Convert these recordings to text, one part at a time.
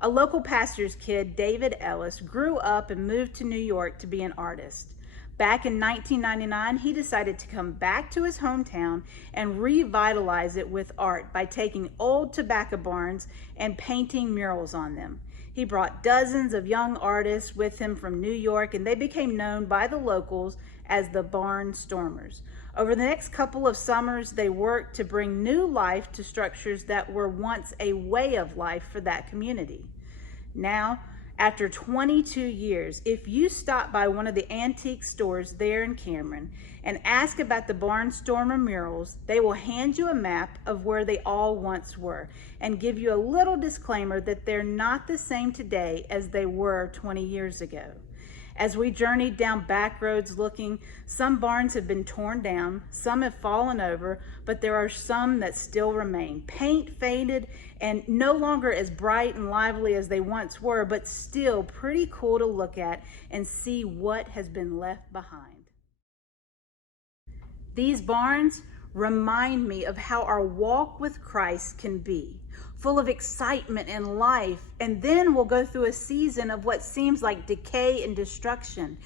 A local pastor's kid, David Ellis, grew up and moved to New York to be an artist. Back in 1999, he decided to come back to his hometown and revitalize it with art by taking old tobacco barns and painting murals on them. He brought dozens of young artists with him from New York, and they became known by the locals as the Barnstormers. Over the next couple of summers, they worked to bring new life to structures that were once a way of life for that community. Now, after 22 years, if you stop by one of the antique stores there in Cameron and ask about the Barnstormer murals, they will hand you a map of where they all once were and give you a little disclaimer that they're not the same today as they were 20 years ago. As we journeyed down back roads looking, some barns have been torn down, some have fallen over, but there are some that still remain. Paint faded and no longer as bright and lively as they once were, but still pretty cool to look at and see what has been left behind. These barns remind me of how our walk with Christ can be, full of excitement and life, and then we'll go through a season of what seems like decay and destruction,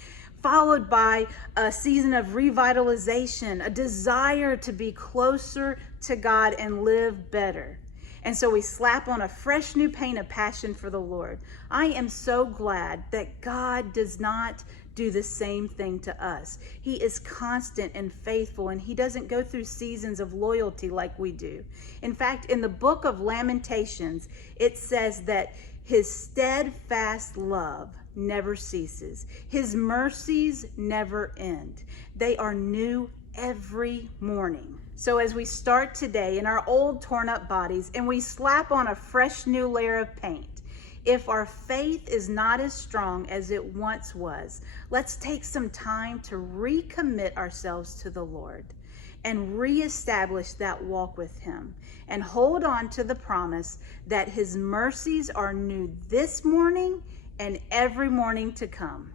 followed by a season of revitalization, a desire to be closer to God and live better. And so we slap on a fresh new paint of passion for the Lord. I am so glad that God does not do the same thing to us. He is constant and faithful, and he doesn't go through seasons of loyalty like we do. In fact, in the book of Lamentations, it says that his steadfast love never ceases. His mercies never end. They are new every morning. So as we start today in our old torn up bodies and we slap on a fresh new layer of paint, if our faith is not as strong as it once was, let's take some time to recommit ourselves to the Lord and reestablish that walk with him and hold on to the promise that his mercies are new this morning and every morning to come.